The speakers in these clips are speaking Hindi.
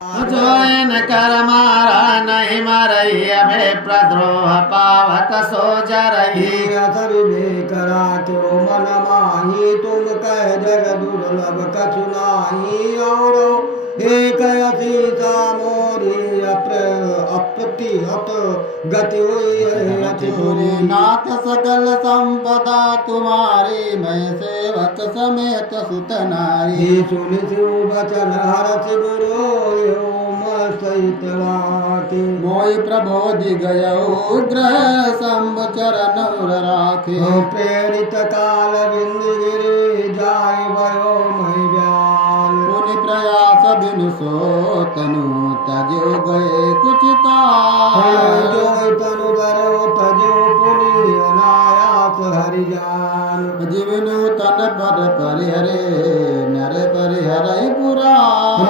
जोइन कर मारा नहीं मरई अबे प्रद्रोह पावक सो जरही करा क्यों मन माही तुम कह जग दुर्लभ कछु नाही और एक सीता मोरी अप्रतिहत गति हुई अति बुरी नाथ सकल संपदा तुम्हारी मैं सेवक समेत सुत नारी सुन शिव बचन हरस गुरु सहित वाति मोहि प्रबोधि गयौ ग्रह शंभ चरण राखे प्रेरित काल बिंदगिरी जाय भयो मई ब्याल पुनि प्रयास बिनु सो तनु तजो गए कुछ जो तनु धरो तजो पुनि अनायास हरि जान जीवनु तन पर परिहरे नर परिहरै पुराण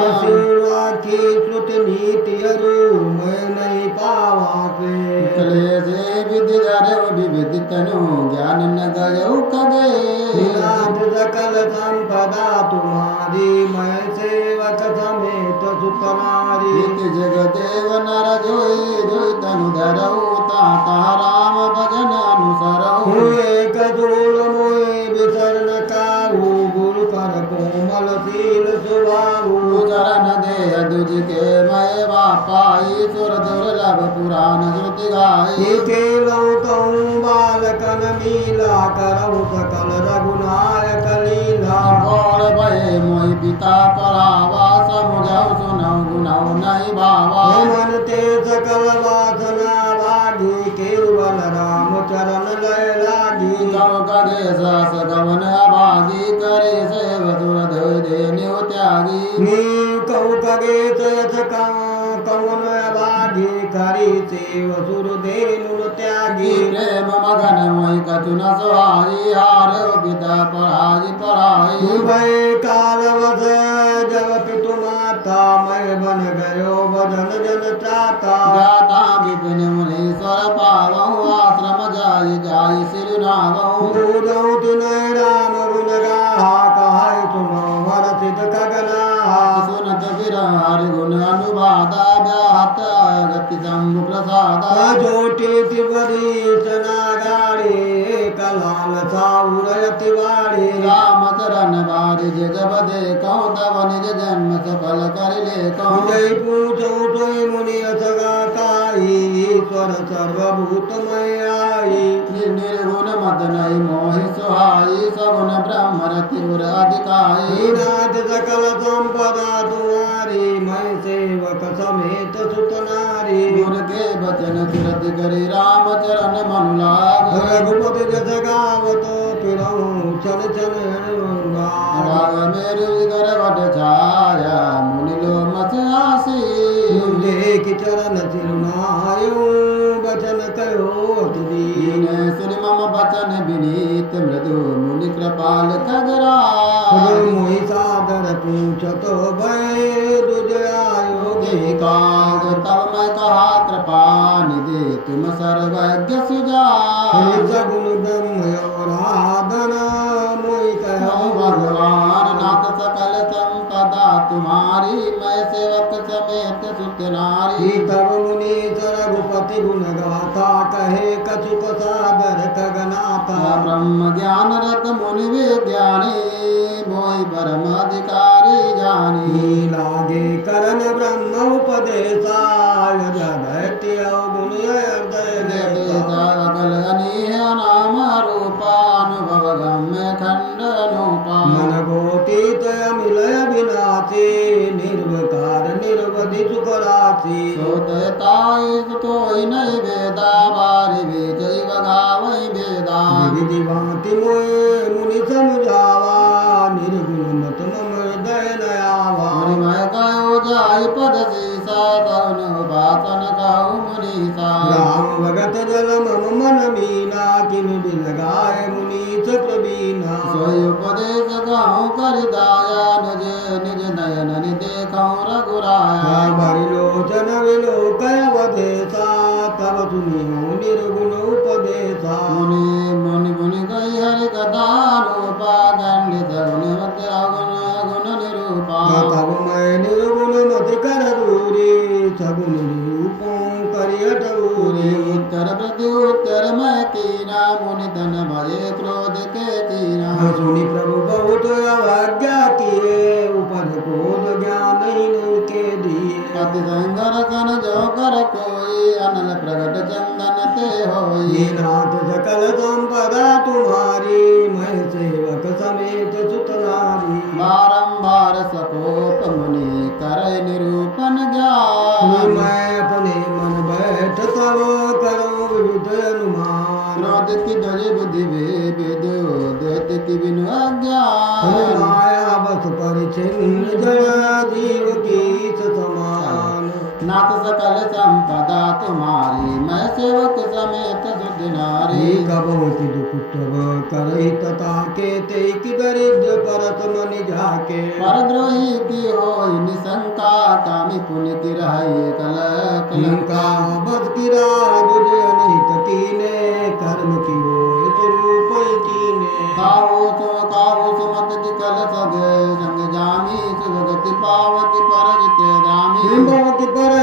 की श्रुति नीति अरु मैं नहीं पावा पे क्लेशे विधि धरो विविधि तनु ज्ञान न गयौ कगे नाथ सकल संपदा तुम्हारी मैं सेवक समेत सुत नारी जगदेव नर जोई जोई तनु धरौ ताता राम भजन अनुसरौ एक धूल मोए विसरण काहू गुरु कर कोमल शील सुभाऊ चरण दे दुज के मैं बापाई सुर दुर्लभ पुराण श्रुति गाई बालकन मीला करऊ सकल रघुनायक लीला कौन भय मोहि पिता परावा समुझौ सुनौ गुणौ नहीं भावा मन ते सकल वासना भागी केवल राम चरण लय लागी गौ गगे सास गवन अभागी करे सेव सुर धोय दे न्यू त्यागी कौ कगे कौन अभागी करी सेव सुर धेनु त्यागी प्रेम मगन मोहि कछु न सुहाई हारो पिता पराई पराई भय कालवश जब पितु माता मैं बन गयो बदन जन त्राता जाता विपिन मुनीश्वर पावौ आश्रम जाय जाय सिर नावौ पूजौ तिनय राम गुण गाहा कहाय सुनो हरषित खगना सुनत फिर हरि गुण अनुवादा व्याहत गति शंभु प्रसादा जोटी तिवरी सनागाड़ी कलाल साउरयति वाड़ी राम चरण बारि जब देखौ तब निज जन्म सफल कर लेखौ जय पूजौ तोय मुनि असगा काई ईश्वर सर्वभूतमय आई निर्गुण मत नहीं मोहि सुहाई सगुण ब्रह्म रतिवर अधिकाई नाथ सकल संपदा तुम्हारी मैं सेवक समेत सुत नारी गुर के बचन सुरत करी राम चरण मनु लाग रघुपति जस गावतो फिरऊं चल चल राग मेरु कर वट छाया मुनि लो मत आसी देख चरण सिरनायो बचन कयो तुदी दीन सुनि मम बचन विनीत मृदु मुनि कृपाल खगरा मोहि सादर पूछत भय दुजयायोगी काग तब मैं कहा कृपा निधि तुम सर्वज्ञ सुजान सगुण ब्रह्म राधन मोहि कहो भगवान नाथ सकल संपदा तुम्हारी मैं सेवक समेत सुत नारी तब मुनि रघुपति गुण गाथा कहे कछुक सादर खगनाथा ब्रह्म ज्ञान रत मुनि विज्ञानी मोहि परम अधिकारी जानी लागे करण ब्रह्म उपदेशाय जगत्य गुण सकल अनीह नाम रूपानुभव गम्य खंड अनुपा मन गोतीत अमिलय विनाशी निर्वकार निर्वधि सुख राशि सोतताई तोय नहीं वेदा बारि विजय गावै वेदा विधि भांति मोए मुनि समझावा निर्गुण मत मम हृदय नयावा मैं कहो जाय पद सीसा तवन उपासन कहु मुनीसा राम भगत जल मम मन मीना किन बिन गाय मुनीच प्रवीणा सोई उपदेश गाँव कर दाया निज निज नयन नि देखौ रघुराया भरि लोचन विलोकय वदेशा तब सुनियो निर्गुण उपदेशा मुनि मुनि मुनि गई हरि कथा रूपा दंडित गुण मध्य गुण गुण निरूपा तब मैं निर्गुण मति कर सगुन रूपों करियट पूरे उरे उत्तर प्रत्युत्तर मैं कीना मुनि तन भये क्रोध के कीना सुनि प्रभु बहुत अवज्ञा किए उपज क्रोध ज्ञान ही नहीं के दिए अति संगर सन जो कर कोई अनल प्रगट चंदन ते होई ये नाथ सकल संपदा तुम्हारी मैं सेवक समेत सुत नारी बारंबार सकोप मुनि करे निरूपण ज्ञान मैं अपने मन बैठ तब करूं विविध अनुमान क्रोध की ध्वज बुद्धि भेद द्वैत की बिनु अज्ञान माया बस परिचिन्न जड़ जीव की समान नाथ सकल संपदा तुम्हारी मैं सेवक समेत सुध नारी कबों की दुख तब करही तथा के ते की दरिद्र परत मन जाके परद्रोही की हो निशंका कामी पुण्य की रही कल लंका बद की दुज नहीं तकीने कर्म की हो स्वरूप कीने कावो सुमत की कल सग संग जामी सुगति पावक परजित गामी बिंबक पर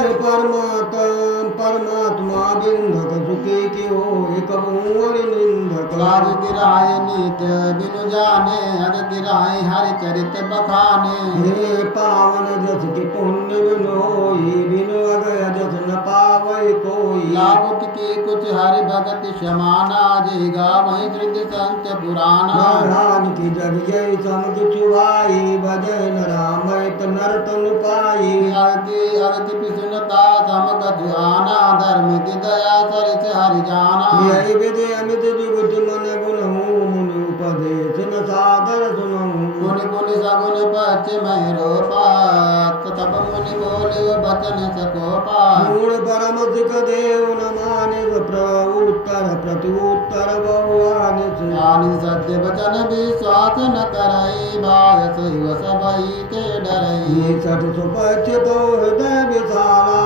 परमात्मा बिंदक सुखी की हो एक भूवर निंदक लाज गिराय नीत बिनु जाने अग गिराय हरि चरित बखाने हे पावन जस की पुण्य बिनु होई बिनु अग जस न पावै कोई लाभुक की कुछ हरि भगत समाना जेगा वही धृति संत पुराना नारायण की जग जय सम छुआई भजन राम नर तन पाई अगति पिसुनता समगत आना धर्म की दया सरित हरि जाना यही विधि अमित जुगत मन गुण मुन उपदेश न सादर सुनऊं गुनि गुनि सगुन पश्चिम रोपा तब मुनि बोले बचन सकोपा मूल परम सिख देव न माने उत्तर प्रत्युत्तर बहुआन ज्ञानी सत्य वचन विश्वास न करई बायस युव सबई ते डरई ये सठ सुपच तो हृदय विशाला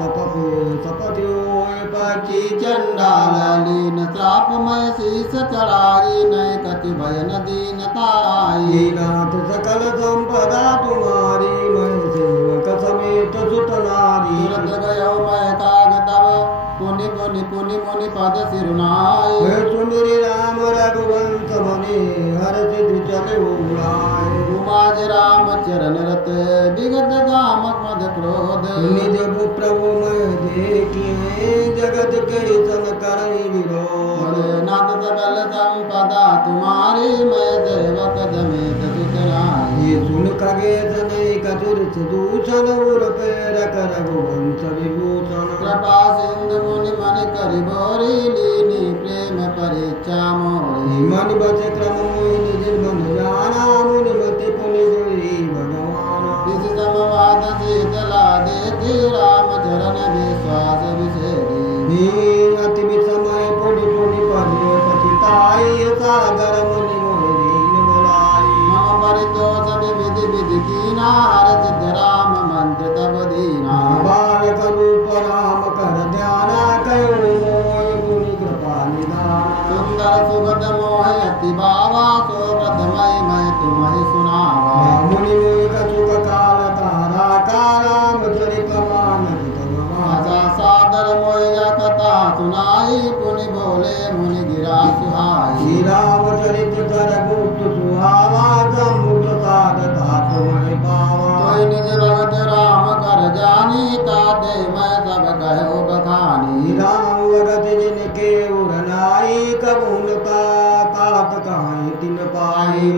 सपति होए पची चंडाल लीन श्रापमय शीस चढ़ाई नय कति भयन दीनता आई नाथ सकल संपदा तुम्हारी मैं सेवक समेत सुत नारी तुरंत गयो मैं काग तब पुनि पुनि पुनि मुनि पद सिरुनाई सुमिरि राम रघुवंश मने हर सिद्धि चले उड़ाए उमाज राम चरण रत विगत कामक मद क्रोध निज प्रभु मैं देखिए जगत के सन करई विरोध नाथ सकल संपदा तुम्हारी मैं सेवक समेत सुत नारी ये सुन खगेश नहीं कचुर दूषण उर पैर कर रघुवंश विभूषण कृपा सिंधु मुनि मन करि बोरी लीनी प्रेम परीक्षा मोरी मन बच क्रम मोहि निज मन जाना मुनि मति पुनि जोई भगवान इस समवाद शीतला देखी राम चरण विश्वास विषेदी अति विसमय पुनि पुनि परे पतिताई सागर मुनि मोहि दीन बुलाई मम परितोष विधि विधि कीना हर सिद्ध राम मंत्र तब दीना बालक रूप राम कर ध्याना कयो मोहि गुनि कृपा निधान सुंदर सुगत मोह अति बावा सो प्रथमय मैं तुम्हें सुनावा मुनि मोहि कछुक काल तारा काराम चरित मानस आशा सादर मोया कथा सुनाई पुनि बोले मुनि गिरा सुहाई श्री राम चरित कर गुप्त सुहावा समुद्र साध धात मणि पावा कोई निज भगत राम कर जानी ताते मैं सब कहो बखानी राम भगत जिनके उरनाई कबूलता तात कहाई तिन पाई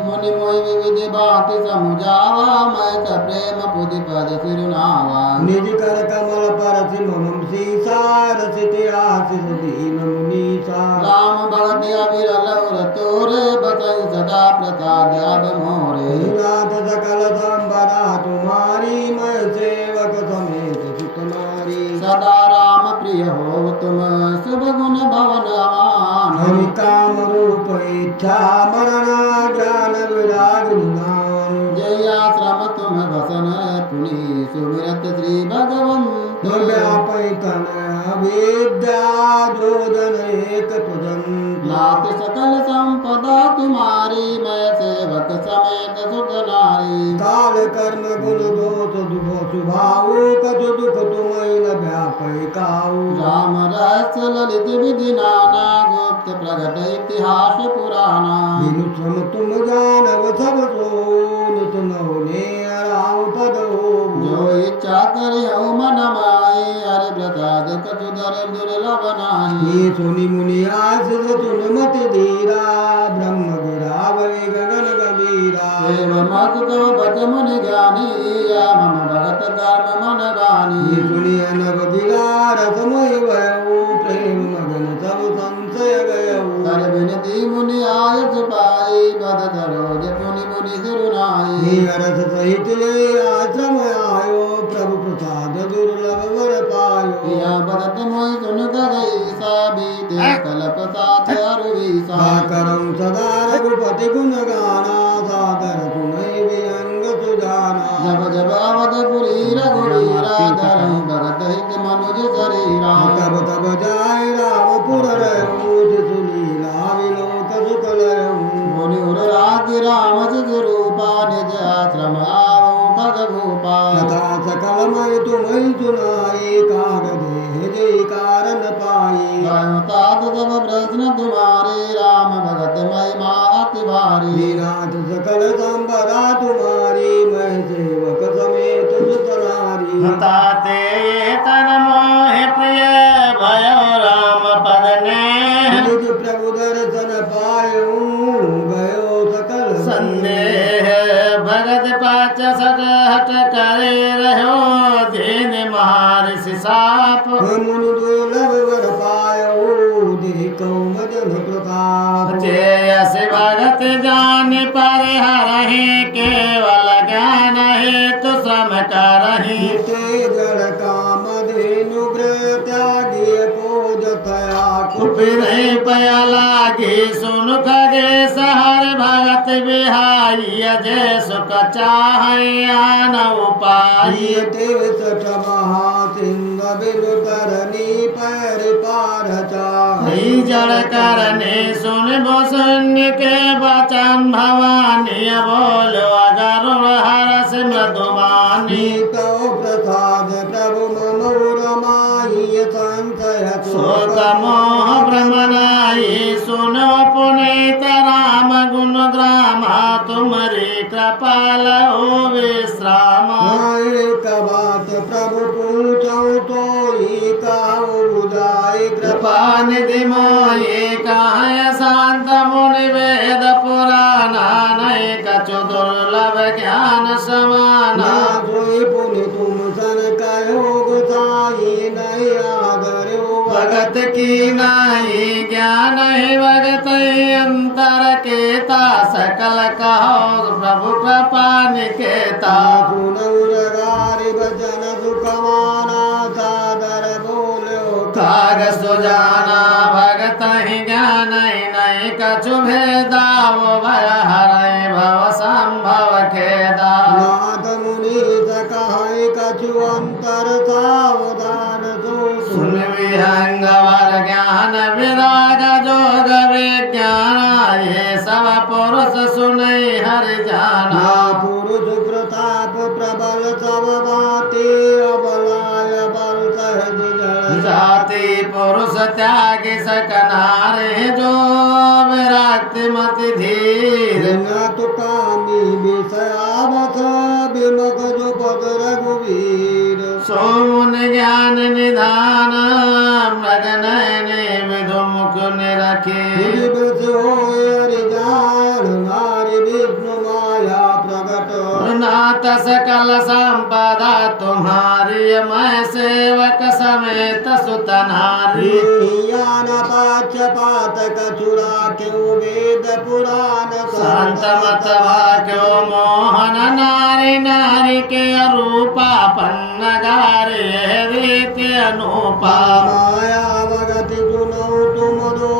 मुनि मोहि विविध बात समुझावा मैं स प्रेम पुदि पद सिरुनावा निज कर कमल पर सिमम सीसा रसित आशीष दीन मुनीसा राम भगत अविरल उर तोरे बसई सदा प्रसाद अब मोरे नाथ सकल संपदा तुम्हारी मैं सेवक समेत सुत नारी सदा राम प्रिय हो तुम शुभ गुण भवन अमान हरि काम रूप इच्छा मरण ज्ञान विराग निधान जय आश्रम तुम वसन पुनि सुमिरत श्री भगवंत व्यापैतन विद्या जोदन एक तुजन नाथ सकल संपदा तुम्हारी मैं सेवक समेत सुत नारी काल कर्म गुण दोष दुभो सुभाऊ कछु दुख तुम्हें न व्यापै काऊ राम रहस्य ललित विधि नाना गुप्त प्रगट इतिहास पुराना बिनु श्रम तुम जानव सब सोन सुनौने राम पद हो जो इच्छा करियो मन माए हरि प्रसाद कछु दर दुर्लभ नाही ये सुनि मुनि आश्रित सुन मति धीरा ब्रह्म गिरा वै गगन गंभीरा एवं तव बच मुनि ज्ञानी या मम भगत कर्म मन बानी ये सुनि अनव दिला रसमय भयो प्रेम मगन सब संशय गयो कर बिनती मुनि आयस पाई बद सरोज पुनि मुनि सिरुनाई हे अरस सहित ले आश्रम आयो प्रभु प्रसाद दुर्लभ वर पायो या बदत मोहि सुन गई सा बीते कल्प साथ अरुवीसा करम सदा रघुपति गुण गाना सादर सुनई विअंग सुजाना जब जब अवधपुरी रघुवीरा धरहि भगत हित मनुज शरीरा तब तब जाय रामपुर रहूं सुनीला विलोक सुख लहूं मुनि उर राति राम सिज रूपा निज आश्रम आवो खग भूपा कथा सकल मय तुम्हें सुनाई कागदे जय कारण पाई गायो तात सब प्रश्न तुम्हारे राम भगत महिमा अति भारी नाथ सकल संबरा तुम्हारी मैं सेवक समेत सुतनारी ताते तन मोह प्रिय भयो राम पद ने निज प्रभु दर्शन पायूं गयो सकल संदेह भगत पाच सट हट करे रहो दीन महर्षि साप मुनि दुर्लभ वर पायो देखो मजन प्रताप जयस भगत जान पर हरहि केवल ज्ञान हेतु श्रम करहि ते जड़ काम धेनु ग्रह त्यागी पूजतया कुपिरहि पय लागी सुन खगे सहर भगत बिहाई अजय सुख चाहि आन उपाई ते सठ महासिंह बिनु तरनी पैर पार चाहि जड़ करने सुन बसुन्य के बचन भवानी बोलो अगरुण हरस मृदुमानी तो प्रसाद प्रभु मनोरमाई संशय शोक मोह भ्रमनाई सुनो पुनीत राम गुण ग्रामा तुमरी कृपाल हो विश्राम एक बात प्रभु पूछो तो ही काऊ बुझाए कृपा कृपा निधि मोहि काय शांत मुनि वेद पुराना नय कछु दुर्लभ ज्ञान समाना जोई पुनि तुम सन कहो गुसाई नहीं आदरो भगत की नाई ज्ञान ही भगत ही अंतर केता सकल कहो प्रभु कृपा निकेता सुनौरगारि भजन सुखमाना सादर बोलो काग सुजाना भगत ही ज्ञान ही नहीं कछु भेदा वो भय हरै भव संभव खेदा नाथ मुनि सकाय कछु अंतर सावधान सुन विहंग वर ज्ञान विराग जोग विज्ञान ये सब पुरुष सुनई हरि जाना पुरुष प्रताप प्रबल सब बाते अबलाय बल सहज जड़ जाति पुरुष त्यागी सकनारे जो विरक्ति मति धीर न तो कामी विषयावथ विमख जो पद रघुवीर सोमुन ज्ञान निधान मृग नयने विधु मुख निरखे विविध होय हरिजान नारी विष्णु माया प्रगट नाथ सकल संपदा तुम्हारी मैं सेवक समेत सुतनारी ज्ञान पाच पात कछुरा क्यों वेद पुराण शांत मत वाक्यो मोहन नारी नारी के रूपा पन्न गारे रीति अनुपा माया भगति सुनो तुम दो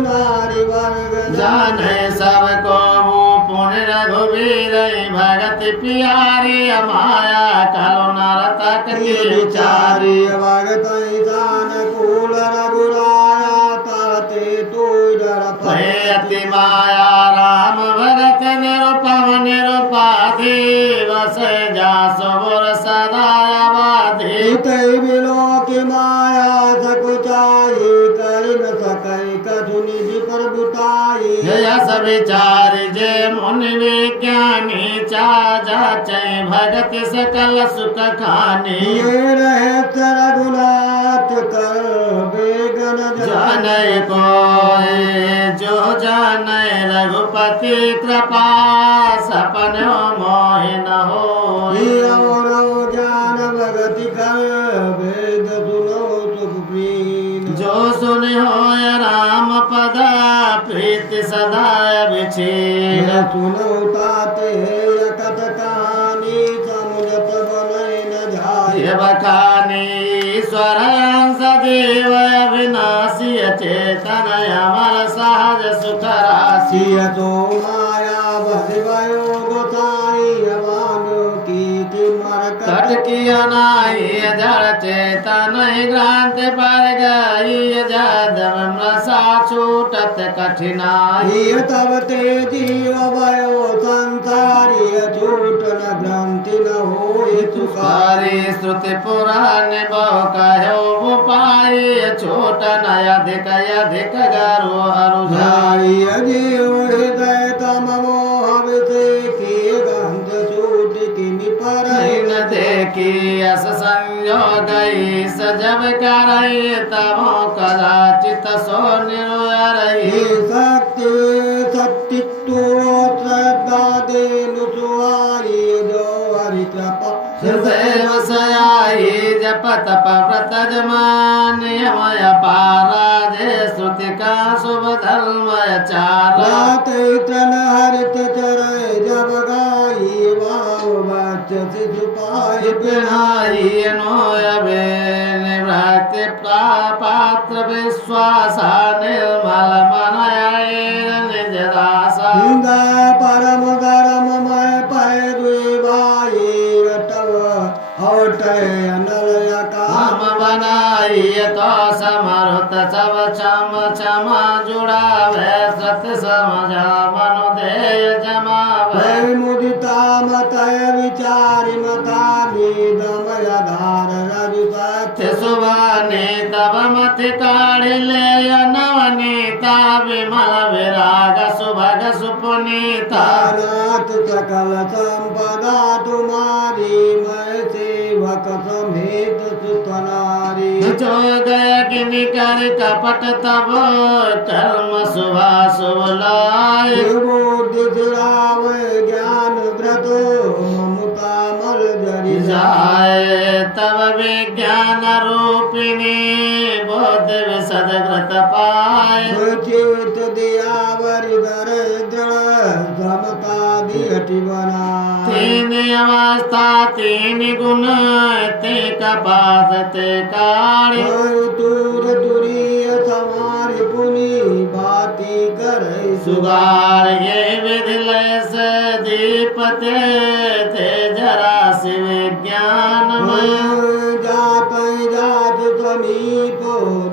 नारी वर्ग जाने सबको वो पुण्य रघुवीर भगत प्यारी माया कलो नर तक की विचारी भगत ईशान कुल रघुराया ताते तू डर अति माया राम भगत निरुपम निरुपाधि वस जा सुर सदा तै बिलो की माया सकुचाई कर न सकै कछु निज प्रभुताई यस विचार जे मुनि विज्ञानी चा जाचै भगत सकल सुख खानी ये रहस्य रघुनाथ कर बेगन जानै कोय जो जानै रघुपति कृपा सपन मोहि न होय और ज्ञान भगति कर वेद सुनो सुख प्रीन जो सुन होय राम पद प्रीति सदा विचीन सुनो ताते कथ कहानी समुझत बनय न जाय ये बखानी ईश्वर सदैव अविनाशी चेतन अमर सहज सुख राशि सिय तो माया भजवयो गोसाई अवान की मर कट किया नाई जड़ चेतन ग्रांति पर गई जदम मृषा छूटत कठिनाई तब ते जीव भयो संसारी छूट न ग्रंथि न होय तुकारी श्रुति पुराण बहु कहो उपाय छोट न अधिक अधिक गरु अरु जाई जीव हृदय तम मोह विषेखी गंध छूट किमि पर न देखी अस संयोग सजब करई तब कदाचित सो निर्वरई शक्ति सत्तित्व श्रद्धा देनु सुहाई जो हरि कृपा हृदय वसयाई जप तप व्रत जमान यमय पाराधे श्रुति का शुभ धर्म चारा रात तन हरित चरय जब गाई वाव बच सिपाही पिनाई नोय निवृत्ति पात्र विश्वास निर्मल मनय निज दासा हिंदा परम गरम मय पै दुई भाई तव औटय अनलय हम काम बनाई तो समरुत सब क्षम क्षमा जुड़ावे सत्य समझा मनोदेय जमावे भय मुदिता मतय विचारि मतानि दमय धार रवि सत्य सुभाने तब मत काढ़ ले नवनीता विमल विराग सुभग सुपुनीता नाथ सकल संपदा तुम्हारी मैं सेवक समेत सुतनारी जो गय गिन कर कपट तब कर्म शुभा शुभ लाय बुद्धि सिरावै ज्ञान व्रत ममता मल जरि जाय तब विज्ञान रूपिणी बोध विशद व्रत पाय चेत दियावर दर दृढ़ समता दिहटि बना तीन अवस्था तीन गुण ते कपास ते काढ़ दूर दुरीय समारि पुनि बाती करे सुगार ये विधिलय से दीपते थे जरा से विज्ञान जात जात समीप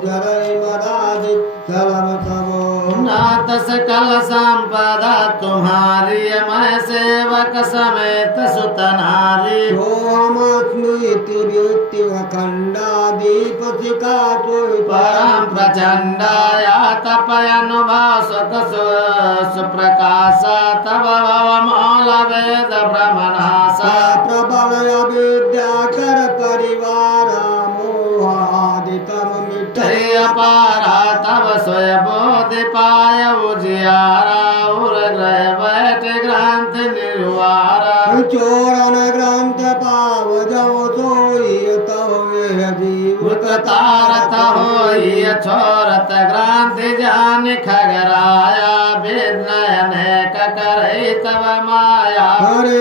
जरय मराज सरम सबो नाथ सकल संपदा तुम्हारी मैं सेवक समेत सुतनारी सोमस्मृति व्यक्ति अखंडादीप शिखा चोय परम प्रचंडाया तपयनुभाव सुख सुप्रकाश तब भव मौल वेद ब्रह्मणासा प्रबल विद्या कर परिवार मोहादितम मिठय अपारा तब सोय बोध पाय उजियारा उर ग्रह बैठ ग्रंथ निर्वारा चोरन ग्रंथ पाव जव सोई तवे जीव तारत होई छोरत ग्रंथ जान खगराया विनयन करई तब माया हरे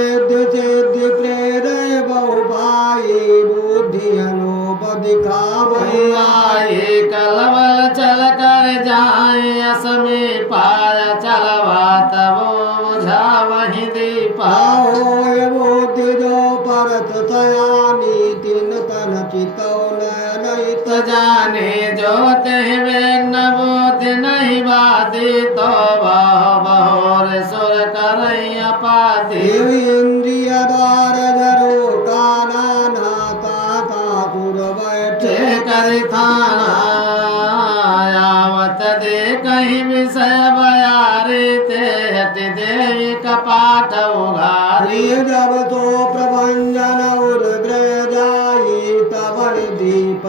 सिद्धि प्रेरय बहु भाई बुद्धि अलोप दिखावै आई कलवल चल कर जाए असमी पाय चलवा तब बुझा वही दीपा होय बुद्धि जो परत तयानी तीन तन चितौ नयनहित जाने जो तेवे न बोध नहीं बाधी तो बहोर सुर करैया पाती देव इंद्रिय द्वार धरो काना नाता तातु परिथाना यावत दे कहीं विषय बयारी ते हटि देवी कपाट उघारी जब तो प्रभंजन उर्ग्र जाई तब दीप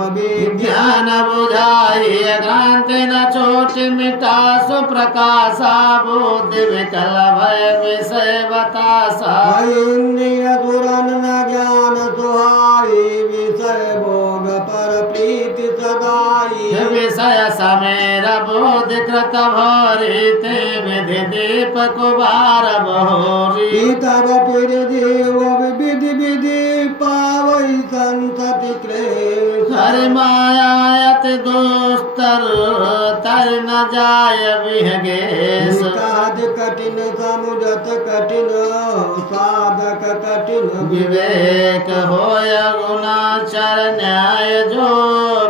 ज्ञान बुझाई क्रांति न चोट मिटा सुप्रकाशा बुद्धि विकल भय विषय बतासा इंद्रिय दुरन न ज्ञान सुहाई विषय भोग पर प्रीति सदाई विषय समेर बोध कृत भरी ते विधि दीप कुबार बहोरी तब फिर जीव विधि विधि पावई संतति क्लेश हरि मायायत दोस्तर तर न जाय विहगेश काज कठिन समुझत कठिन साधक कठिन विवेक होय गुणाचर न्याय जो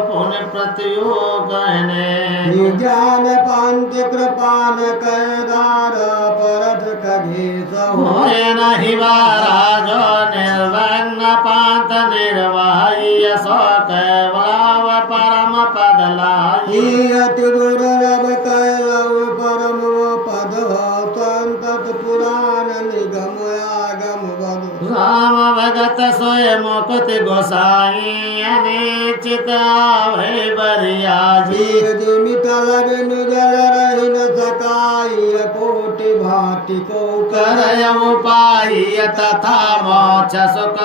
पुण्य प्रतियोग ने ज्ञान पंच कृपान कैदार परत कघेश होय नहीं वारा जो निर्वन्न पांत निर्वाही सो कैवलाव परम पद लाई अति दुर्लभ कैलव परम पद संतत पुराण निगम आगम बद राम भगत सोय मुकुति गोसाई अनिचित आवे बरिया जी मितल बिनु जल रही न सकाई कोटि भाति को करय उपाय तथा मोक्ष सुख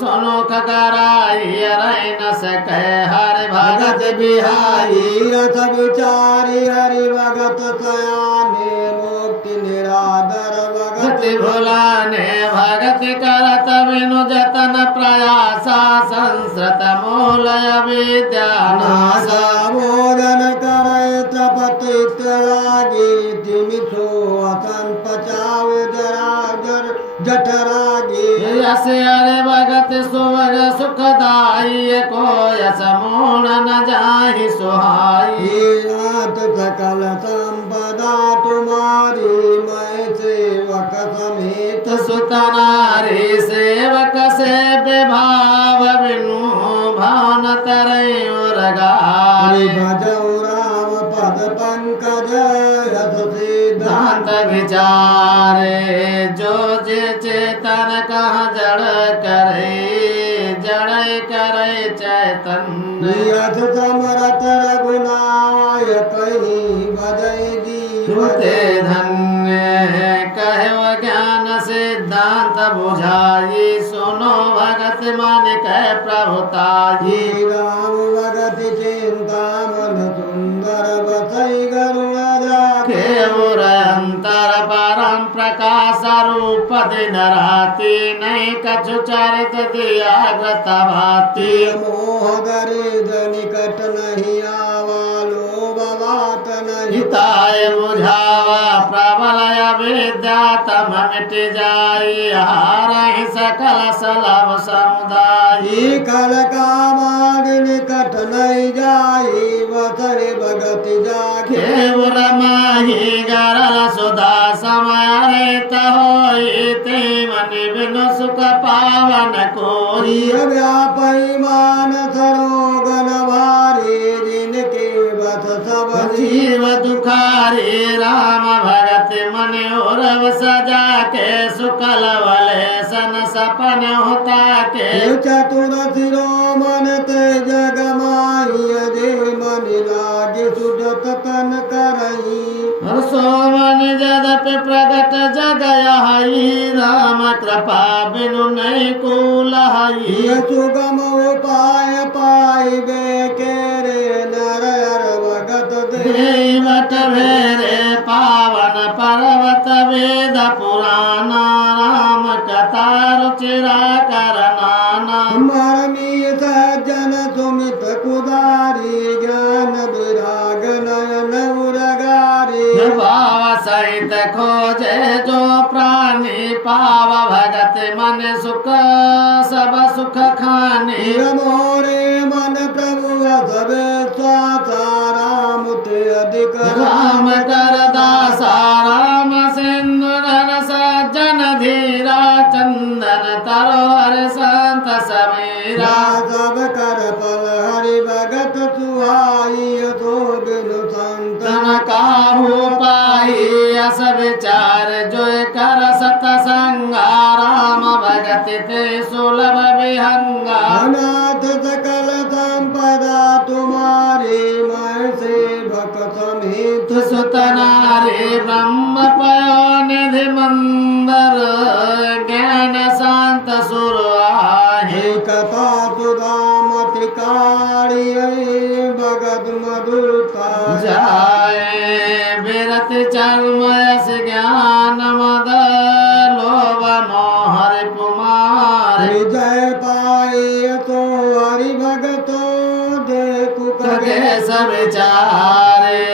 सुनुख कराई रही न सके हरि भगत बिहाई अथ विचारी हरि भगत सयाने मुक्ति निरादर भगत गति भुलाने भगत करत बिनु जतन प्रयासा संस्कृत मूलय विद्या नासा बोधन करे तपत लागी तिमिथो असन पचाव जरा जर जठरागी यस हरे भगत सुवर सुखदाई को यस मूण न जाहि सुहाई नाथ सकल संपदा तुम्हारी मैं सेवक समेत सुत नारी सेवक से विभाव बिनु भान तरय उरगारी भजौ राम पद पंकज यस सिद्धांत विचारे जो जे चेतन कह जड़ करे चैतन्य यथ समरथ रघुनाय कहीं भजय श्रुते जी धन्य कहव ज्ञान सिद्धांत बुझाई सुनो भगत मन कह प्रभुताई राम भगत चिंता मन सुंदर बसई गरुण जाके केवल अंतर परम प्रकाश रूप दिन राति नहीं कछु चरित दिया व्रत भाति मोह दरिद निकट नहीं आवा लोभ बात नहीं हिताय बुझावा प्रबलय विद्या तम मिट जाई हारहि सकल सलभ समुदायी कल का माग निकट नहीं जाई वसरे भगत जाके केवल माही गरल सुधा समय रेत होई ते मनि बिनु सुख पावन कोई व्यापी मान सरोगन भारी जिनके बस सब जीव दुखारी राम भगत मन उर्व सजा के सुकल वले सन सपन होता के चतुर शिरोमन ते जग माही जे मन लागे सुजत तन करई सोमन जदप प्रगट जग यही राम कृपा बिनु नहीं कुलही सुगम उपाय पाइबे के रे नर भगत देवट भेरे पावन पर्वत वेद पुराना राम कथा रुचिरा करनाना मरमी सज्जन सुमित कुदारी ज्ञान विराग नयन उरगारी भाव सहित खोजे जो प्राणी पाव भगत मन सुख सब सुख खानी मोरे मन प्रभु सबे स्वासा राम ते अधिक राम कर दासा राम सिंधु नर सज्जन धीरा चंदन तरोहर संत समीरा सब कर पल हरि भगत ते सुलभ विहंगा अनाथ सकल संपदा तुम्हारे मैं सेवक समेत सुतनारे ब्रह्म पयो निधि मंदर ज्ञान शांत सुरवाहे कथा सुदामति काड़ी भगत मधुरता जाए विरत चर्मयस ज्ञान मद लोभ मोहर कुमार जय पाए तो हरि भगतो देखु कगे सब विचारे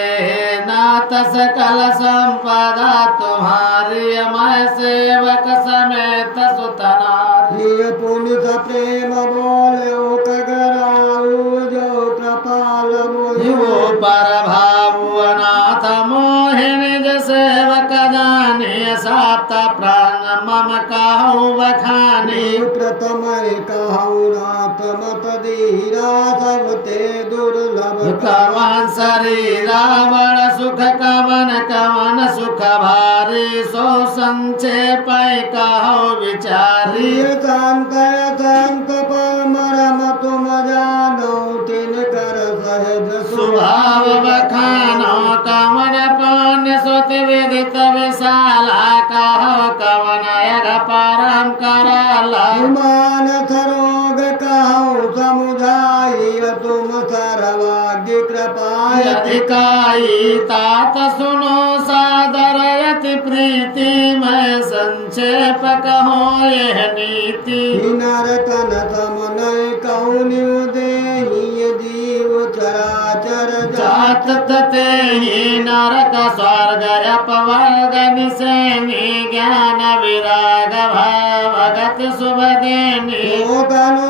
नाथ सकल संपदा तुम्हारी मैं सेवक समेत सुतनारी प्रिय पुण्य प्रेम बोले कगराऊ जो कृपाल वो पर भावु अनाथ मोहिनी ज सेवक जाने सात प्राण मम कहु बखानी प्रथम कहु नाथ मत धीरा सब ते दुर्लभ कवन शरीरा बड़ सुख कवन सुख भारी सो संक्षेप कहो विचारी शांत शांत परम तुम जानो तिन कर सहज स्वभाव बखानो कवन पुण्य सुत विदित विशाला कहो कवन यग परम कराला मान सरोग कहो समुदाय तुम सर्वाग्य कृपाय यतिकाई तात सुनो सादर यति प्रीति मैं संक्षेप कहो यह नीति नरतन समनय कौन्यु देहि जीव चराचर जात तते ही नरक स्वर्ग अपवर्ग निसेनी ज्ञान विराग भगत शुभ देनी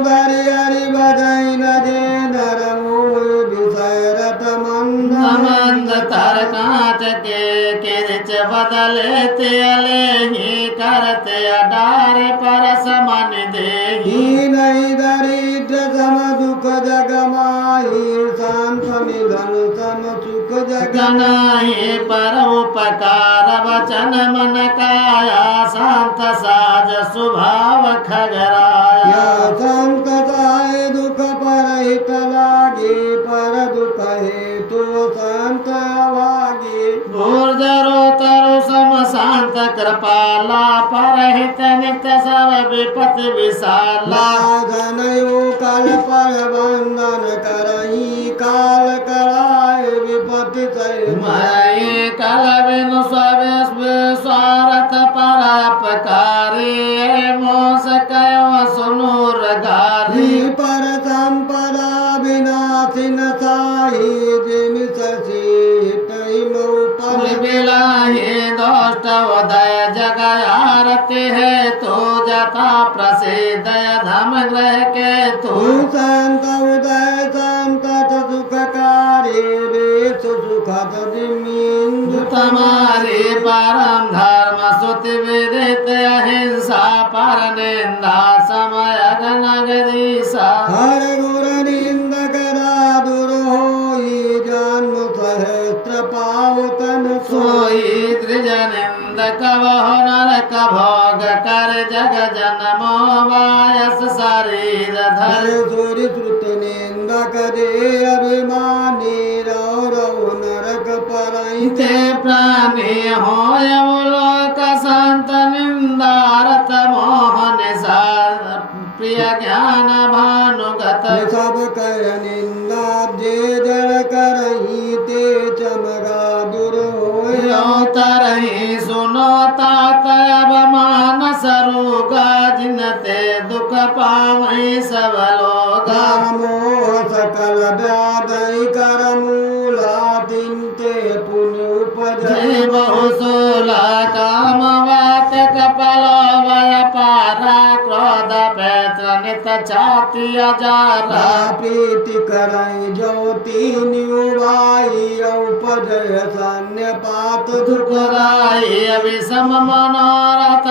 धरि हरि बजै न जे नर मूल विषय रत मंद मंद तर कांच के किरच बदले तेले ही करते अडार पर समन देही नहीं दरिद्र सम दुख जग माही शांत निधन सम सुख जग गनाही पर उपकार वचन मन काया शांत साज स्वभाव खगराया संत जाय दुख पर हित लागे पर दुख हेतु संत अभागे गुर्जरो तरु सम शांत कृपाला परहित नित्य सब विपत्ति विशाला धनयो काल पर बंधन करही काल कराय विपत्ति सह मई कल बिनु स्वार्थ पर अपकारी मोस कयो सुनूर गारी पर संपदा विनाशिन साही जिम ससीत कुल बिलाही दोष्ट उदय जग आरती है तो जता प्रसिद्ध धम ग्रह के तू संत उदय संतत सुखकारी वेश सुखद जिमिंदु तुम्हारी परम धर्म सुति विदित अहिंसा पर निंदा समय नगरीसा हर गुर निंदक दुर होई जन्म सहस्त्र पावतन सोई त्रिज निंदक बहु नरक भोग कर जग जन्मो वायस शरीर धर सूर्य श्रुत निंदक दे अभिमानी रौ नरक परई ते प्राणी हो लोक संत निंदारत मोहन सार प्रिय ज्ञान भानुगत सब कर निंदा जे जड़ करही ते चमगा दुर यो तरही सुनो तात अब मानस रोगा जिनते दुख पावई सब लोगा मोह सकल व्याधि कर मूला तिनते पुण्य उपज जय बहु सोला काम वात कपलो वय पारा क्रोध पैत्र नित छाती अजारा प्रीति करई ज्योति निवाई उपजय सन्य पात दुखराई अभिसम मनोरथ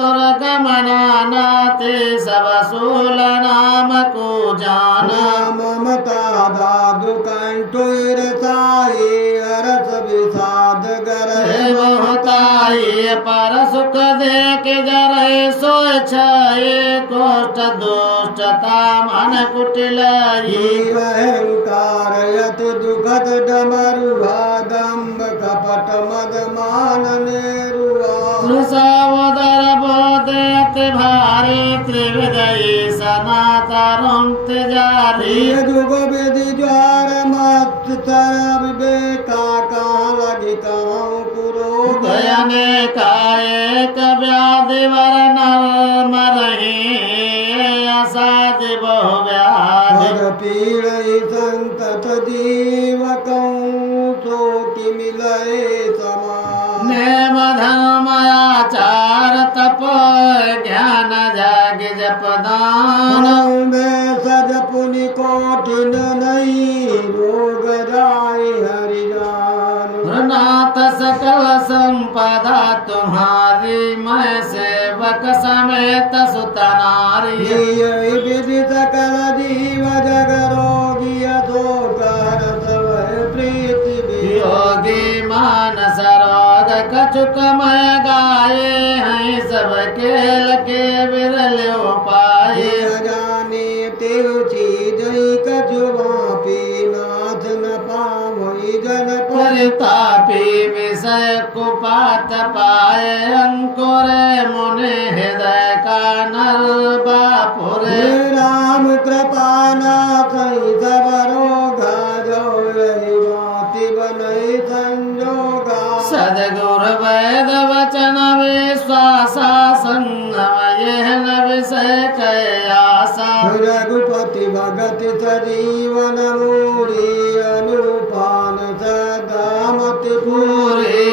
दुर्गमना नाते सब सूल नाम को जाना ममता दादु कंठुर साई अरस विषाद गर बहुताई ये पर सुख देख जरे सोय छाये कोष्ठ दुष्टता मन कुटिल अहंकार यत दुखद डमरुहा दम्भ कपट मद मान नेरुआ सवदर बोधयत भारी त्रिविधई सनातरुं तिजारी जुग विधि ज्वार मत तर विवेका कहाँ लगी कहूँ पुरोग गयने कायक व्याधि वर नर मरहि असाधि बहु व्याधि पद पीड़ई संतत जीवकं सो कि मिलय समान नेम धर्म आचार तप ज्ञान जाग जप दान में सज पुनि कोटिन नहीं रोग जाय हरिजान नाथ सकल संपदा तुम्हारी मैं सेवक समेत सुत नारी यही विधि सकल जीव जग रोगी अधो कर सब प्रीति योगी मानस रोग कछुक मैं गाये हैं सब खेल के विरल उपाय जाने तेव चीज कछुआ पी नाथ न पावई जन परितापी विषय कुपात पाए अंकुर मुनि हृदय का नर बापुरे राम कृपा नाथ सब रोगा जो यही बाति बनई संजोगा सदगुरु वेद वचन विश्वास संगम यह न विषय कयासा रघुपति भगत सजीवन मूरी अनुपान सदामति पूरी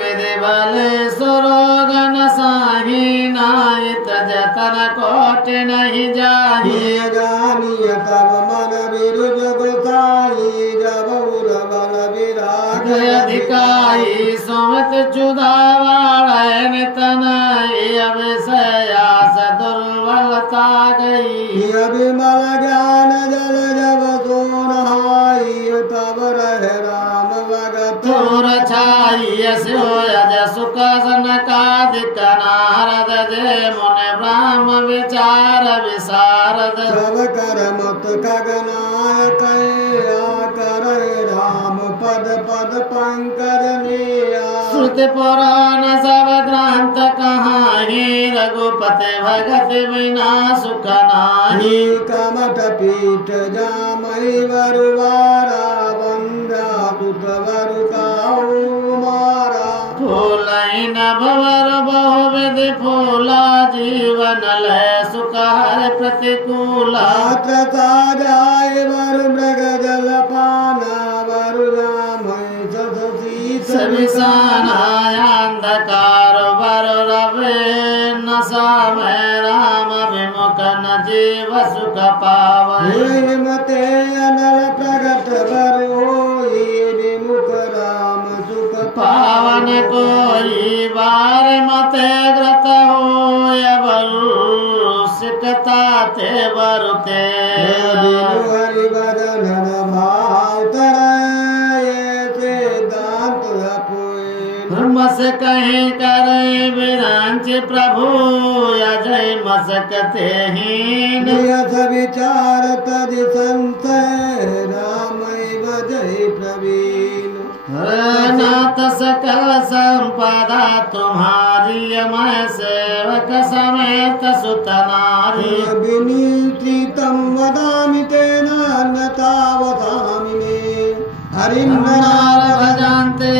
विधि बल सुरोगन साही नायत जतन कोटि नहीं जाही जानिय तब मन विरुज गोसाई जब उर बल विराग अधिकाई सुमित चुधावाड़ नितन अविषयास दुर्बलता गई विमल ज्ञान जल जब सोनहाई तब रह राम भगत तुर छाई यज सुख सनकादिक नारद जय मुनि ब्रह्म विचार विशारद सब कर मत खगनाय कर राम पद पद पंकज निया श्रुति पुराण सब ग्रंथ कहानी रघुपति भगत बिना सुख नाही कमठ पीठ जामई वरुवारा वंदा दुत वरु काऊ मारा फूलई नभवर बहुविधि फूला जीवन लय सुख हर प्रतिकूला पात्र साजाय वरु मृग जल पाना वरु जामई सविसानाय अंधकार वर रवे नशा में राम विमुख न जीव सुख पावै मते अनल प्रगट वरु विमुख राम सुख पावन कोई बार मते ग्रत होय बरु सिकता ते बरुते हरि बदन भाव तरय से दांत अपोए मस कहीं करे विरांच प्रभु अजय मसकते हीन नियत विचार तज संशय रामय बजय प्रवीण नाथ सकल संपदा तुम्हारी मैं सेवक समेत सुत नारी विनीत्रितं वदामि तेन अन्यथा वदामि मे हरिन्नाथ भजन्ते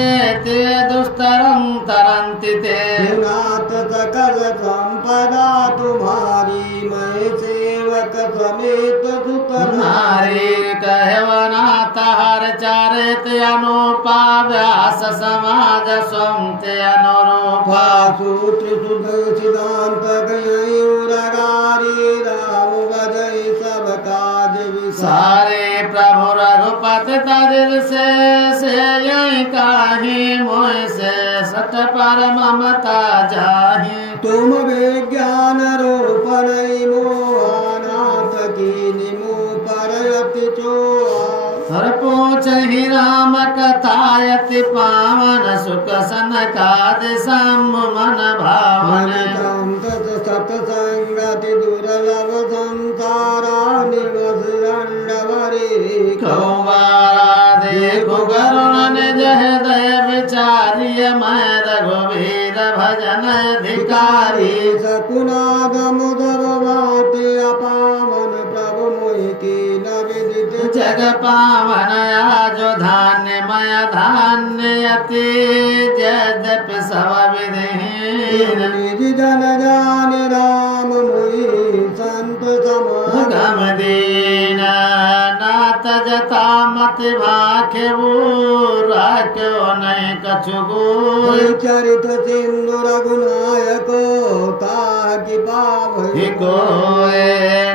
ते दुस्तरं तरन्ति ते नाथ सकल संपदा तुम्हारी मैं सेवक समेत सुत नारी कहवनाथ हर चारित अनुपा व्यास समाज स्वंते अनुरूपा सूत्र सुध सिद्धांत गयुरगारी राम बजय सब काज सारे प्रभु रघुपति तदिल से यही काही मोह से सत पर ममता जाही तुम विज्ञान रूप नहीं मोहनाथ की निमु पर अति चोआ हर पूछहि राम कथायति पावन सुख सनकाद सम मन भावन सत्संगति दुर्लभ संसारा निवस दंडवरी कौमारा देखो करुण निज हृदय विचारिय मैं रघुवीर भजन अधिकारी सकुनाद मुदर वाटे अपावन प्रभु मोहि कीन विदित जग पावन आजो धान्यमय धान्य अति जप सब विधि निज जन जान राम मोहि संत गम समागम दीन नाथ जता मत भाखे राख्यो नहीं कछु गुर चरित सिंधु रघुनायक ताकि पावहि कोय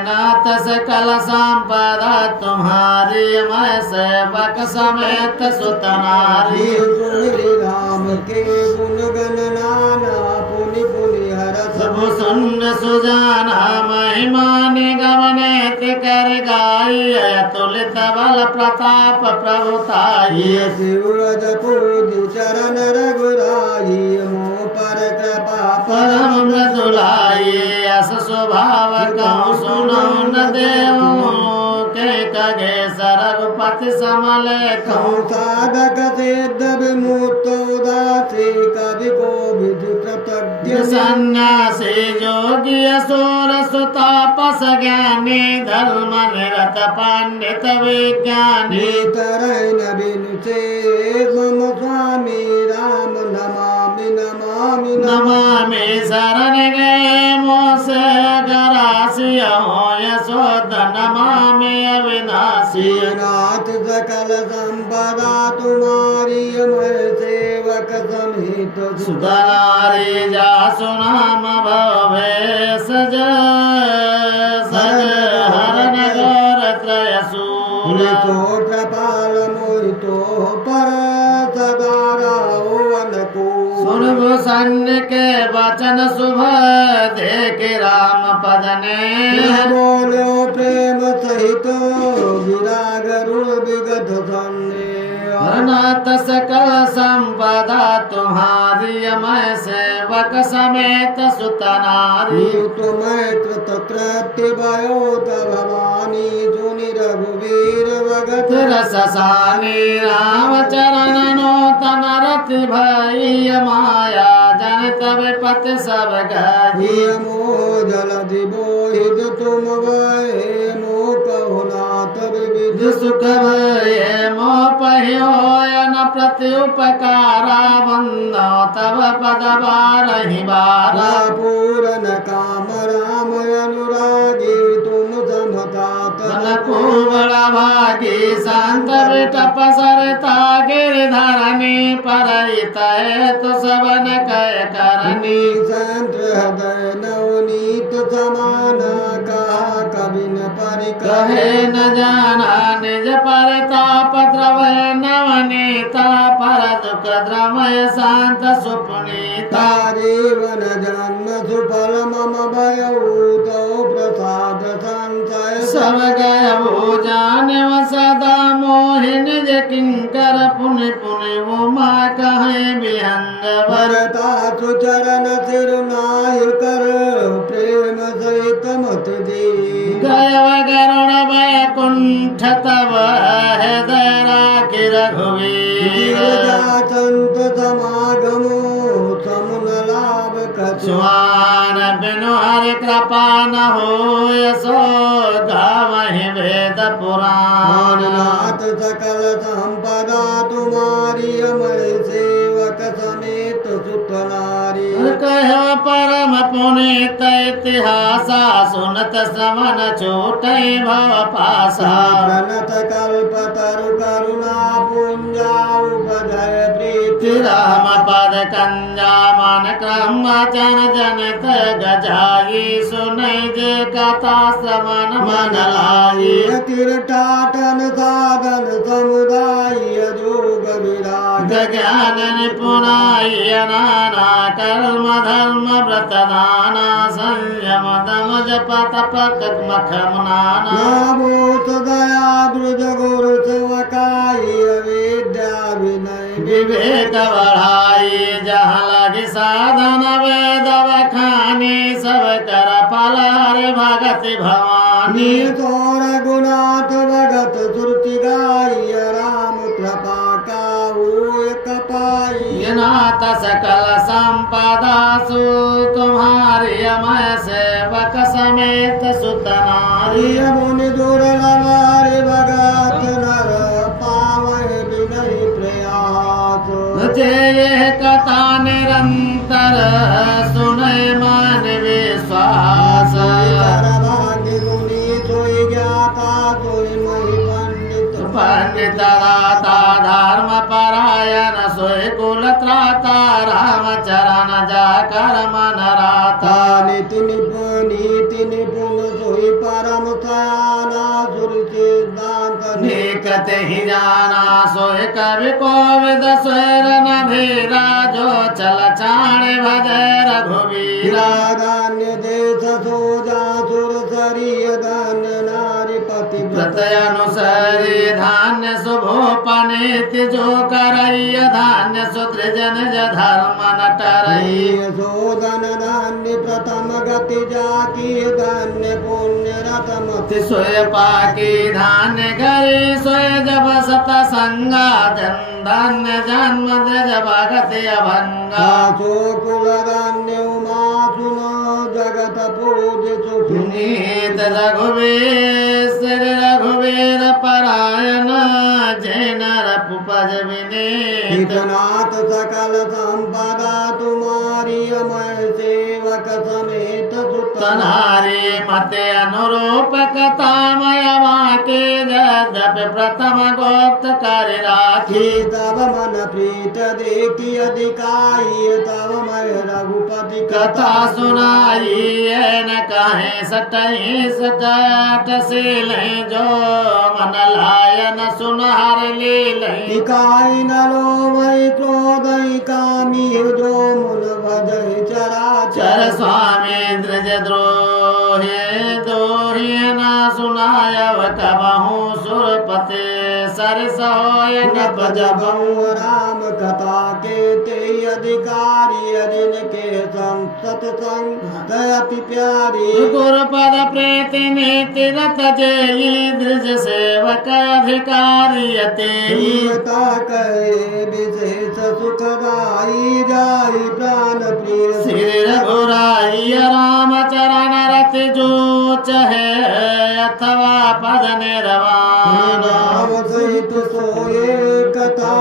नाथ सकल संपदा तुम्हारी मैं सेवक समेत सुतनारी सुनि राम के गुण गण नाना पुनि पुनि हरस सब सुन सुजाना महिमा निगमनेत कर गाई अतुलित बल प्रताप प्रभुताई शिवज पूजि चरण रघुराई मोह पर कृपा परम मृदुलाई अस स्वभाव कहूँ सुनो न देव के कगे सरगुपति समले कहूँ साधक सिद्ध विमुक्त उदासी कवि को विधि कृतज्ञ सन्यासी योगी असुर सुतापस ज्ञानी धर्म निरत पंडित विज्ञानी तरैन बिनु से मम स्वामी राम नमामि नमामि नमामि शरण गए मोसे गरासी हो यशोद नमामि अविनाशी नाथ सकल संपदा तुम्हारी मैं सेवक समेत सुधनारी जा सुनाम भवे सज सज हरण गौर त्रय सूर तो कृपाल मोहितो पर सदा रहो अनुकूल सुन भूषण के वचन शुभ देख राम पद ने बोलो प्रेम सहित विराग रुण विगत सन्ने नाथ सकल संपदा तुम्हारी मैं सेवक समेत सुतनारी तुम्हें कृत कृत्य भयो भवानी सुनि रघुवीर भगत रससानी राम चरण नूतन रति भई माया जन तब पति सब गही मोह जलधि बोहित तुम भये मोह कहो नाथ विविध सुख भये मोह पहियो न प्रति उपकारा बंदो तब पद बारहि बारा पूरन काम राम अनुरागी तुम समता तन को बड़ा भागी संत बिटप सरता गिरधरणी परहित तो सबन कह करनी संत हृदय नवनीत समाना कहा कवि न कहे न जाना निज परताप द्रवय नवनीता पर दुख द्रवय शांत सुपुनीता जीवन जन्म सुफल मम भयऊतो प्रसाद संशय सब गय वो जाने व सदा मोहि निज किंकर पुनि पुनि वो माँ कहे विहंग भरता सुचरण सिरुनाय कर प्रेम सहित मत दी गय गरुण वैकुंठ तब हृदय राखि रघुवीर संत समागमो समुन लाभ सुहान बिनु हरि कृपा न हो सो गावहि वेद पुराण नाथ सकल संपदा तुम्हारी मैं सेवक समेत सुत नारी कहो परम पुनीत इतिहासा सुनत श्रवण छोटे भव पासा प्रणत कल्प तरु करुणा पुंजा उपजय प्रीति राम पद कंजा मन क्रम वचन जनित गजाई सुनै जे कथा श्रवण मन लाई तीर्थाटन साधन समुदाय जोग विराग ज्ञान निपुणाय नाना कर्म धर्म व्रत दाना संयम दम जप तप मखम नाना नामो दया द्रुज गुरु सेवक बढ़ाई जहाँ लगी साधन वेद बखानी सब कर पलार भगति भवानी तोर गुनाथ भगत सुरति गाई राम कृपा का एक पाई नाथ सकल संपदा सु तुम्हारी मैं सेवक समेत सुतनारी मुनि दुर्लभ भगत नर पावै विनय प्रयास जे कथा निरंतर सुने मन विश्वास भाग्य गुणी सोई ज्ञाता सोई मही पंडित पंडित दाता धर्म परायण सोई कुल त्राता राम चरण जाकर मन राता नीति निपुण सोई परम सयाना सुर सिद्धांत निकट ही जाना सोई कवि कोविद स्वर नधीरा जो चल चाण भजै रघुवीरा धान्य देश सोजा सुर सरिय धन्य नारी पति व्रत अनुसरी धान्य शुभोपनीति जो करैय धान्य सुदृजन धर्म न टरई शोधन धान्य प्रथम गति जाकी धन्य पुण्य रतमति सोय पाकी धान्य करी सोय जब सत संगा जन धान्य जन्म द्रज भगति अभंगा कुल धान्य उमा सुनो जगत पूज पुनीत रघुवीर श्री रघुवीर परायण जैन रघुपज विनीत नाथ सकल संपदा तुम्हारी अमय सेवक समेत तनारी मते अनुरूप कथामय वाके जप प्रथम गोप्त कर राखी तब मन प्रीत देखी अधिकाई तब मैं रघुपति कथा सुनाई न कहे सटही सटाट सील जो मन लायन सुनहर लील इकाई न लो वही क्रोध कामी जो मुन भजय चर स्वामी द्रज द्रोहे दोहे न सुनायव कबहू सुरपते सरस होय न जबऊ राम कथा के ते अधिकारी अरिन के सत्संग अति प्यारी गुरुपद प्रीति नीति रत जेयी द्रज सेवक अधिकारी अते कहे विशेष सुखदाई जाई प्राण प्रिय श्री रघुराई राम चरण रत जो चहे अथवा पद निर्वाण नाम सहित सोए कथा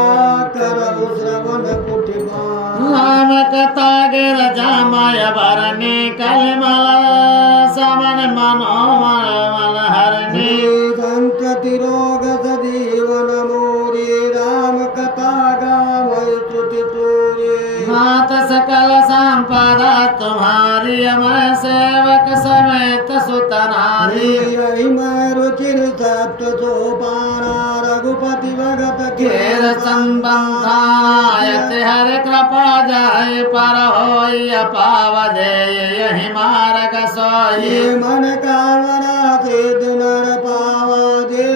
करऊ श्रवण पुठिमान राम कथा गिर जामय भरणी कलमल समन मनोमन मन हरणी संतति रोग सजीवन मोरी राम कथा गावै स्तुति तोरे नाथ सकल संपदा तुम्हारी मैं सेवक समेत सुतनारी यही मैं रुचिर सत्य सोपाना रघुपति भगत घेर संबंधायत हर कृपा जाय पर होय पाव दे यही मार्ग सोई ये मन कामना से नर पावा जे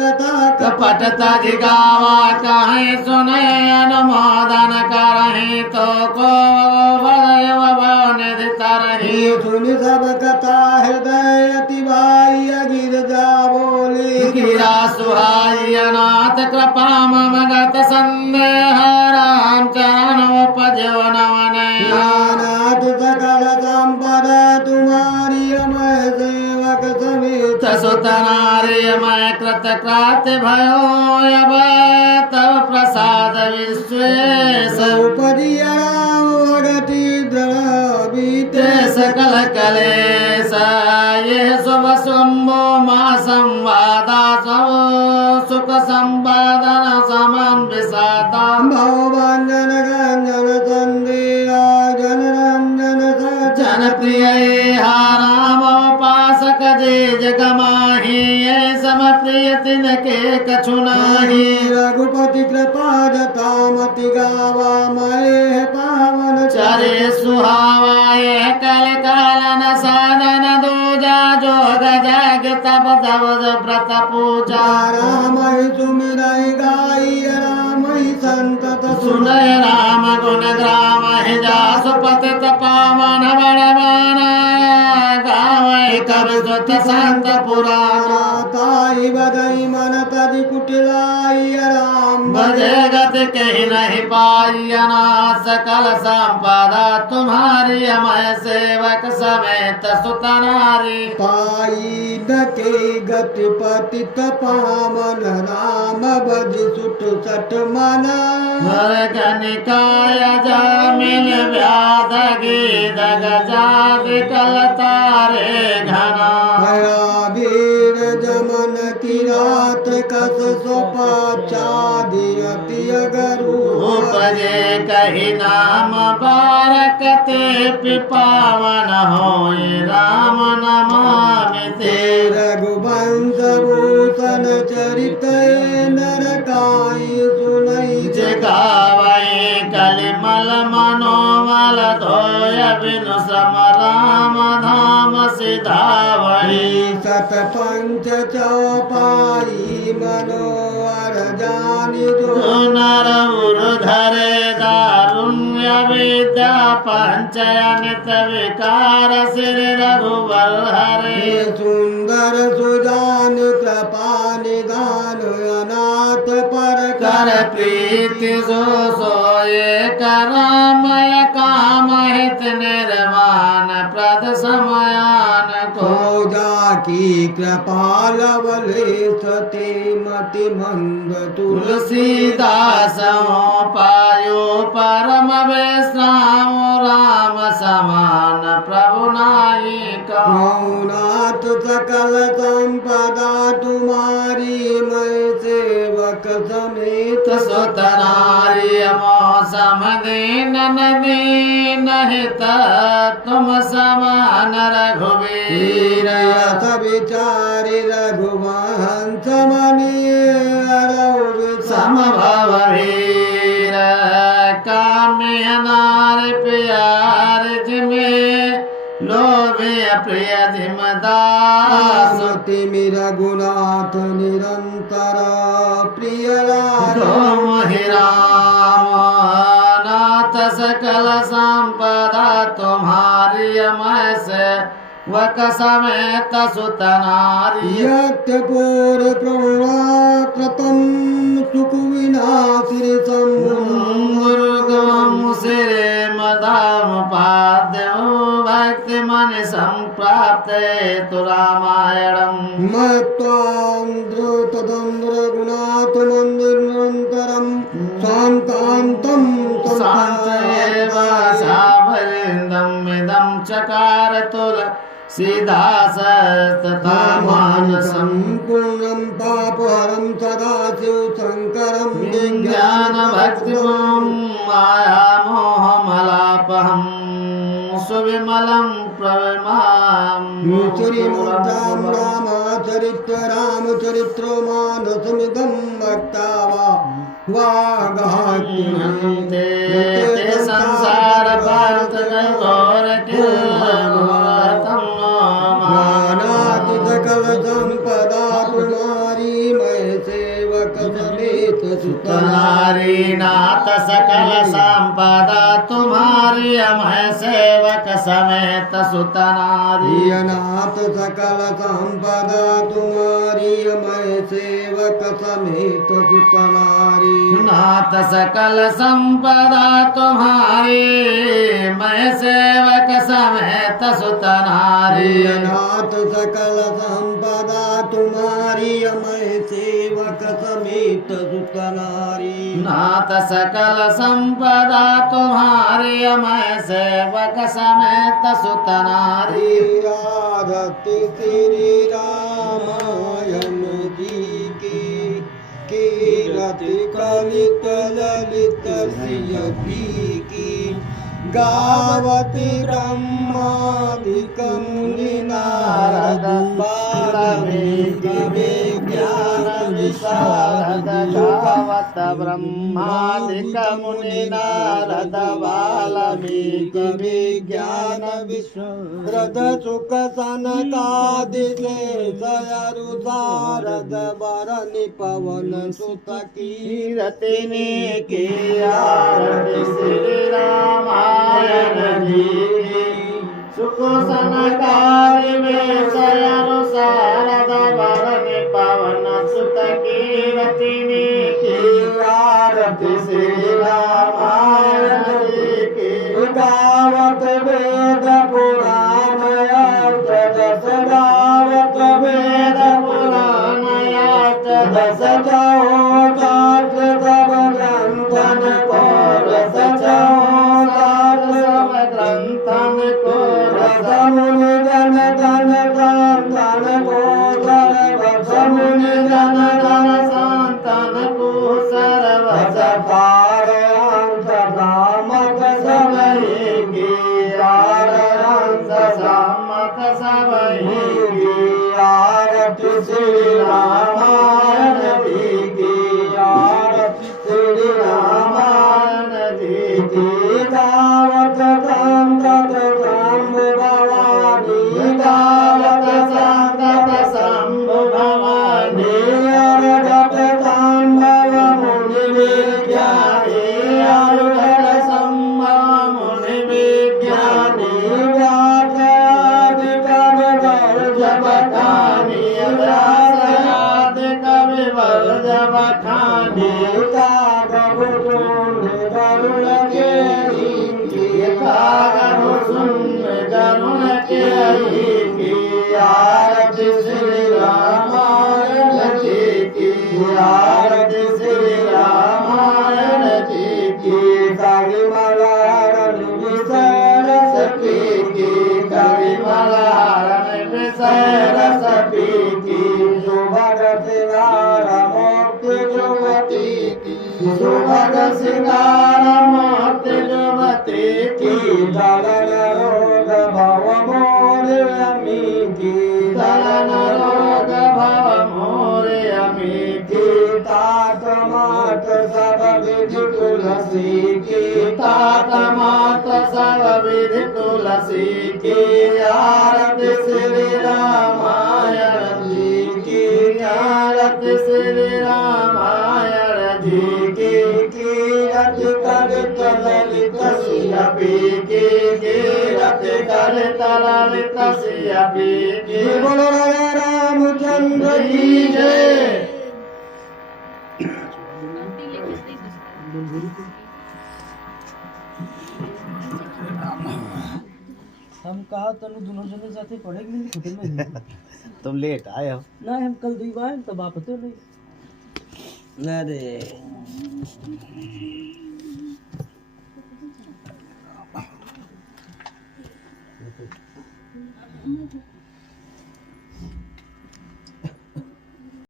कथा कपट तज गावा कहे सुने अनुमोदन करही तो को निधि तरही सुनि सब कथा हृदय अति भाई गिर जा बोली गिरा सुहाई अनाथ कृपा मम गत संदेह राम चरण उपजवन नाथ सकल संपदा तुम्हारी अमय सेवक समेत सुतनारी मैं कृत क्रात भयो अब तब प्रसाद विश्वेश उपरियगति बीते सकल कलेश ये शुभ शंभो मा संवादा सब सुख संपादन समान विषादा भवभंजन गंजन संदेहा जन रंजन जन प्रिय राम उपासक जे जगमाही सम प्रिय तिनके कछु नाही रघुपति कृपा जता मति गावा मय पावन चरे सुहावा कल कालन साधन दूजा जोग जग तब जब व्रत पूजा राम सुमिरय गाय राम संतत सुनय राम गुण ग्राम जासु पतित पावन बड़वान गावै कर सुत संत पुराण ताई बदई मन तदि कुटिलाई राम भजे गति कहीं नहीं पाई अनाथ सकल संपदा तुम्हारी अमय सेवक समेत सुत नारी पाई नके गति पतित पावन राम भज सुत सठ मना कनिकाय जामिल व्याध गीत गजाद कल तारे घना वीर जमन की रात कस सोपाचादियति अगरू उपजे कही नाम बारकते पिपावन होय राम नमामि ते रघुवंश भूषण चरित नरकाई सुनई जगावै कलिमल मनोमल धोय बिनु श्रम राम धाम सिधावै सत पंच चौपाई मनोहर जानि जो नर उर्धरे दारुण्य विद्या पंचयनित विकार श्री रघुवर हरे सुंदर सुजान कृपा निदान अनाथ पर कर प्रीति सो सोये करामय काम हित निर्माण प्रद समयान को जाकी कृपा लवले सते मति मंद तुलसीदास पायो परम विश्राम राम समान प्रभु नायक मौनाथ सकल संपदा तुम्हारी मैं सेवक समेत सुत नारी मौसम दीन दीन हित तुम समान रघुवीर यथ विचारि रघुवंश मणि समभव वीर काम्य नार प्यार जिमे लोभे प्रिय जिमदास तिमि रघुनाथ निरंतर प्रिय मोहि राम नाथ सकल संपदा तुम्हारी अमय से वक समेत सुत नारी यत्यपूर प्रतम सुख विनाशिर गुरुगम सिरे मदाम पाद्यो भक्ति मन संप्राप्त तु रामायणम मत्वान्द्रतदं रघुनाथ मंदिर निरंतरम शांतांतम शांतैव सावरिन्दम् इदं चकार तुल सीधासस्तथा मानसं पूर्णं पापहरं सदाशिव शंकरं ज्ञानभक्तिं मायामोहमलापहं सुविमलं प्रविमां श्रीमूर्तां रामचरित्र मानसमिदं वक्तावा ते संसार पार्थ घोर मानाति सकल संपदा तुम्हारी मैं सेवक समेत सुत नारी नाथ सकल संपदा तुम्हारी मैं सेवक समेत सुत नारी नाथ सकल संपदा तुम्हारी मैं सेवक समेत सुत नारी नाथ सकल संपदा तुम्हारी मैं सेवक समेत सुत नारी नाथ सकल संपदा तुम्हारी मैं सेवक समेत सुत नारी नाथ सकल संपदा तुम्हारी मैं सेवक समेत सुत नारी आरती श्री रामायण जी की कीरति कलित ललित श्री की गावति ब्रह्मादिक मुनि नारद बालमेघ विज्ञान विशारद गावत ब्रह्मादिक मुनि नारद वाल्मीकि विज्ञान विश्वरद सुख सनकादिक सयरु सारद बरनि पवन सुत कीरति ने की आरती श्री रामायण जी की सुख सनकादि में सयरु सारद बरनि पवन सुत कीरति ने की आरती श्री रामायण जी की गावत वेद पुराण अष्टदश गावत वेद पुराण अष्टदश सजाओ शास्त्र सब ग्रंथन को रस जाओ शास्त्र सब ग्रंथन को रस मुनि जन धन संतन को सर्वस मुनि जन धन संतन को सर्वस सार अंश कामत सब की अंश सम्मत सब की आरती श्री रामायण जी की आरती श्री रामायण जी की गावत संतत शंभु भवानी गावत संतत शंभु भवानी अर्घट संभव मुनि विज्ञानी अर्घट संभव मुनि विज्ञानी व्यासादि कवि वर्ज बखानी व्यासादि कवि वर्ज बखानी कागभु सुन गरुण के की आरती श्री रामायण जी की आरती श्री रामायण जी की कालीमलारण विसरस सपी की कविमलारण विसरस पी की सुभग सिंगार मोक्ति जुवती की सुभग सिंगार मोक्ति जुवती की चलन रोग भव मोर अमी की चलन रोग भव मोर अमी की तात मात सब विधि तुलसी की तात मात सब विधि तुलसी की आरती श्री रामायण जी की आरती श्री रामायण जी की कीरत करत ललित सियपी की कीरत करत ललित सियपी की बोलो राजा रामचंद्र जी जय। हम कहा तनु दोनों जने साथे पढ़ेंगे नहीं होटल में नहीं। तुम लेट आए हो ना हम कल दुई बार तब आप तो नहीं अरे